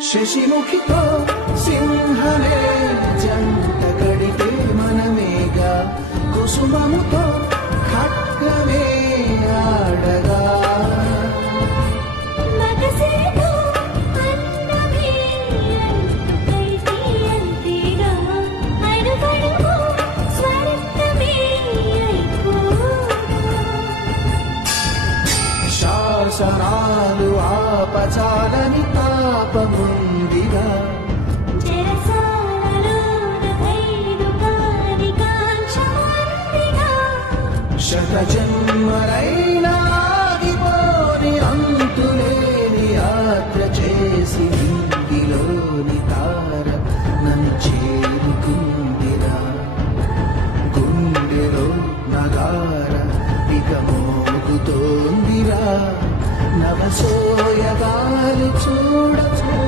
శశిముఖితో సింహమే జంట కడితే మనమేగా కుసుమముతో ఖడ్గమే ఆడగా శాసనాలు ఆపచాలని తాపముందిగా శత జన్మలై